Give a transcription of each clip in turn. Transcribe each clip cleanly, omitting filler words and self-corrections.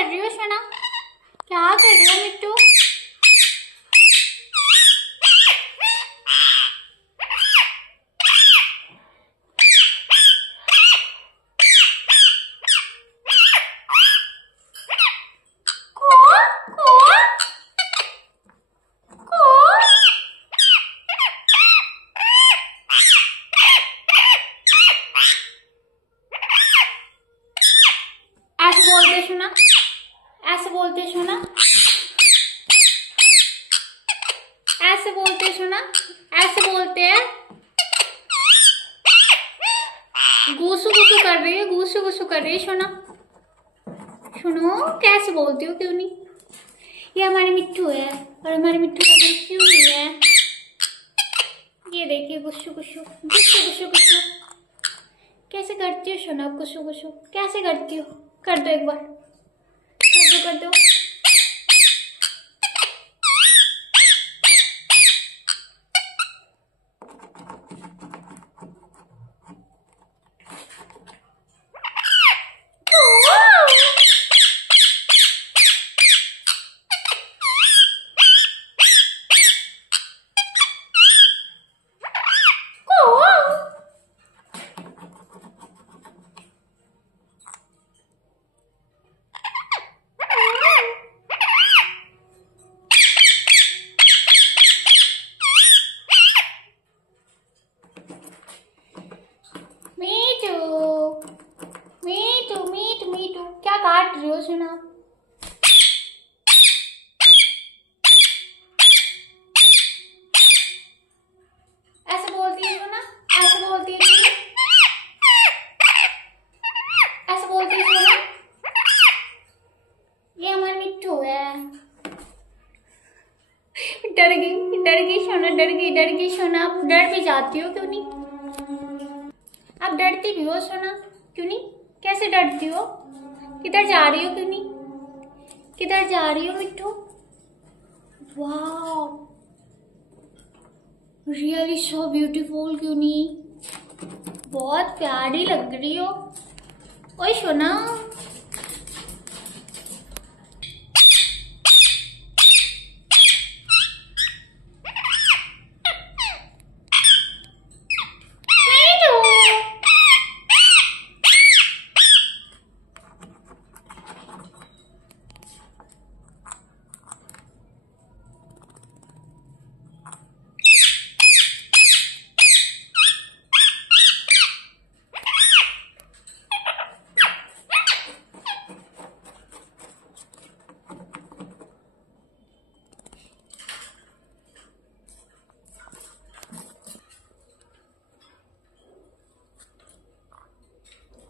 कर रही हो शना? क्या कर रही हो मिट्टू? ऐसे बोलते शना, ऐसे बोलते शना, ऐसे बोलते शना, ऐसे बोलते हैं। गुसु गुसु कर रही है, गुसु गुसु कर रही है शना। सुनो कैसे बोलती हो? क्यों नहीं? ये हमारे मिट्टू है और हमारे मिट्टू का नाम क्यों नहीं है। ये देखिए गुस्सू गुस्सू गुस्सू गुस्सू गुस्सू कैसे करती हो शना? गुस्सू गुस्सू कैसे करती हो? कर दो एक बार, कर दो कर दो। मीटू क्या काट रही हो सुना? ऐसे बोलती है ना, ऐसे बोलती है, ऐसे बोलती है ना। ये हमारी मिट्टू है। डर गई सोना, डर गई सोना। आप डर भी जाती हो क्यों नहीं? आप डरती भी हो सोना क्यों नहीं? कैसे डरती हो? किधर जा रही हो? क्यों नहीं? किधर जा रही हो मिट्टू? वाह, रियली सो ब्यूटीफुल। क्यों नहीं? बहुत प्यारी लग रही हो। ओए सोना,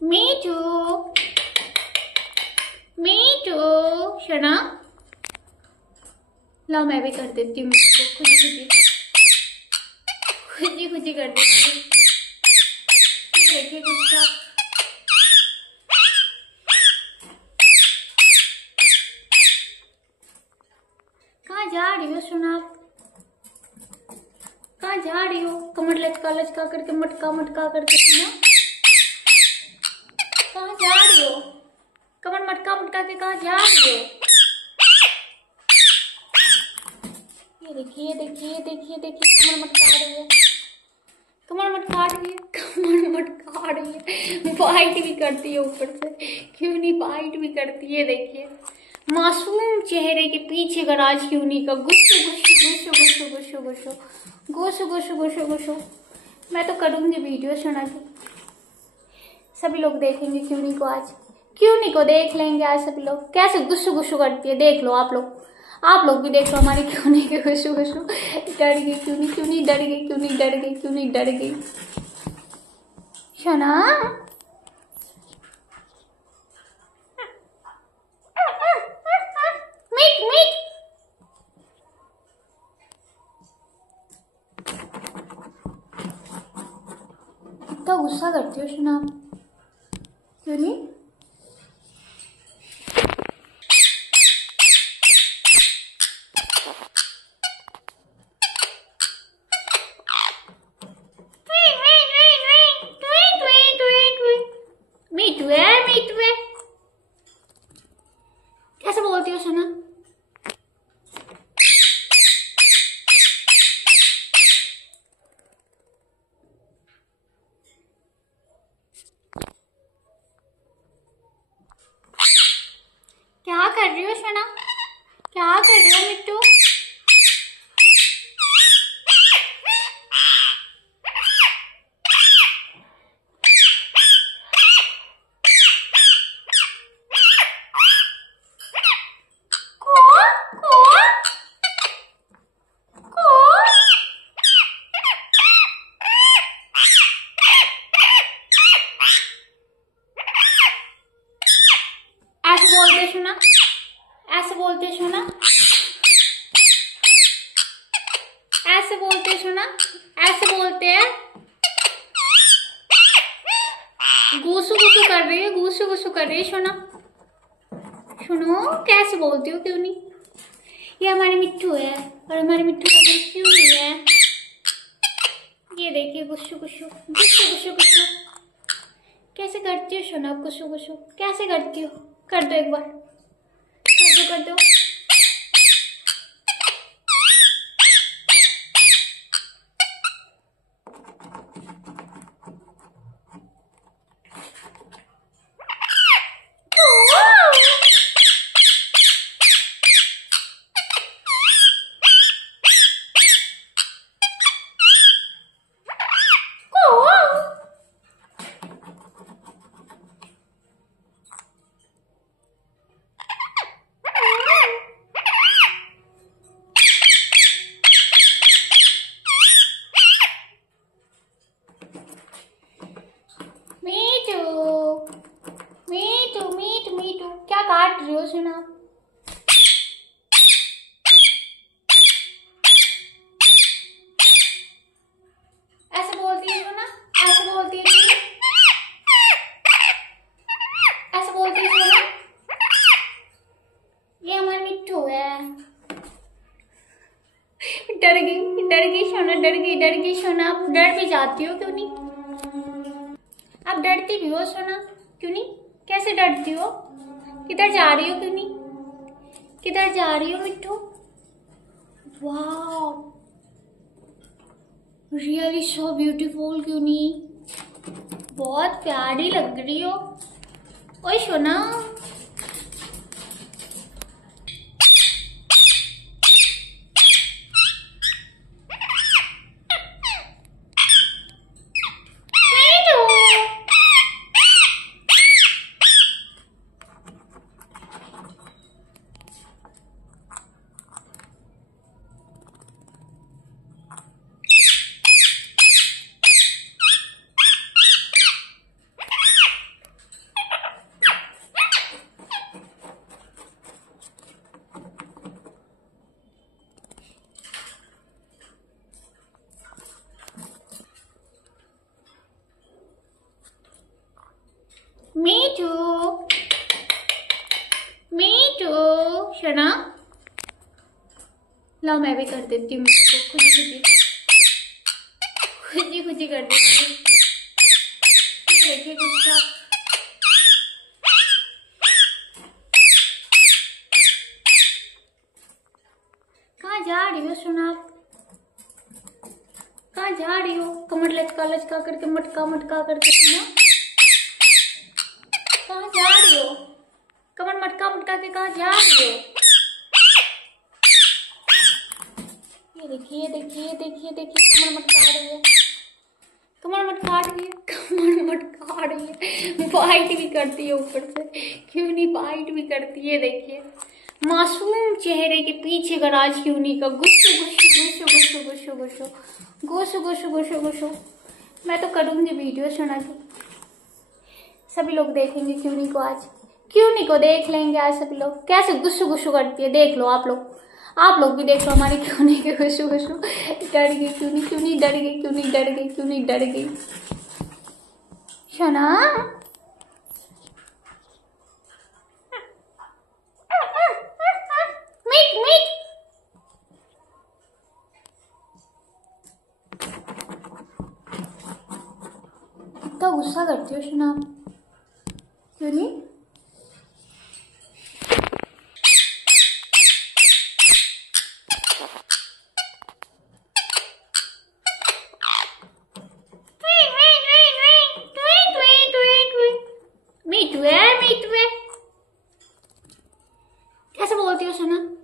मीटू मीटू शना, ला मैं भी कर देती हूँ मिट्टू को खुदी कर देती हूँ। देखिए गुस्सा। कहाँ जा रही हो शना? कहाँ जा रही हो? कमर लचका लचका करके, मटका मटका करके शना। कहाँ जा रही हो? कमर मटका मटका के कहाँ जा रही हो? ये देखिए देखिए देखिए देखिए, कमर मटका रही है, कमर मटका रही है, कमर मटका रही है। फाइट भी करती है ऊपर से, क्यों नहीं फाइट भी करती है। देखिए मासूम चेहरे के पीछे का राज क्यों नहीं का। गुस्सू गुस्सू गुस्सू गुस्सू गुस्सू गुस्सू गुस्सू गुस्सू गुस्सू। मैं तो करूंगी वीडियो सुना के, सभी लोग देखेंगे क्यूनी को आज। क्यूनी को देख लेंगे आज सभी लोग, कैसे गुस्सू गुस्सू करती है। देख लो आप लोग भी देख लो हमारी क्यूनी के गुस्सू गुस्सू। डर गई क्यूनी डर गई, क्यूनी डर गई। शना मीट मीट, कितना गुस्सा करती हो शना क्यों नहीं? मीटू है क्या कर रही हो शना? क्या कर रही हो मिट्टू? ऐसे बोलते सुना, ऐसे बोलते सुना, ऐसे बोलते सुना, ऐसे बोलते हैं। गुसु गुसु कर रही है, गुसु गुसु कर रही है सुना। सुनो कैसे बोलती हो, क्यों नहीं? ये हमारी मिट्टू है और हमारी मिट्टू का नाम क्यों नहीं है। ये देखिए गुस्सू गुस्सू गुस्सू गुस्सू गुस्सू कैसे करती हो सुना, गुस्सू गुस्सू कैसे करती हो? कर दो एक बार, कर दो कर दो। मीठू क्या काट रही हो सुना? ऐसे बोलती है सुना, ऐसे बोलती है सुना, ऐसे बोलती है सुना। ये हमारी मिट्टू है। डर गई सोना, डर गई सोना। आप डर भी जाती हो, क्यों नहीं? आप डरती भी हो सोना, क्यों नहीं? कैसे डरती हो? किधर जा रही हो, क्यों नहीं? किधर जा रही हो मिट्टू? वाह, रियली सो ब्यूटीफुल, क्यों नहीं? बहुत प्यारी लग रही हो। ओए सोना, मीठू मीठू शना, ला मैं भी कर देती हूँ मिट्टू को, खुद ही कर देती हूँ। देखिए गुस्सा। कहाँ जा रही हो सुना? कहाँ जा रही हो? कमर लचका लचका करके, मटका मटका करके सुना। कहाँ जा रही हो? कमर मटका मटका के कहाँ जा रही हो? ये देखिए देखिए देखिए देखिए कमर मटका रही है, कमर मटका रही है, कमर मटका रही है। फाइट भी करती है ऊपर से, क्यों नहीं? फाइट भी करती है। देखिए मासूम चेहरे के पीछे का राज क्यों नहीं का। गुस्सू गुस्सू गुस्सू गुस्सू गुस्सू गुस्सू गुस्सू गुस्सू गुस्सू। मैं तो करूंगी वीडियो सुना के, सभी लोग देखेंगे क्यूनी को। आज क्यूनी को देख लेंगे आज सभी लोग, कैसे गुस्सू गुस्सू करती है। देख लो आप लोग भी देख लो हमारी क्यूनी के गुस्सू गुस्सू। डर गई क्यूनी, क्यूनी डर गई, क्यूनी डर गई, क्यूनी डर गई। शना मीट मीट, इतना गुस्सा करती हो शना, क्यों नहीं? मीठू है, मीठू है। सोती हो सोना?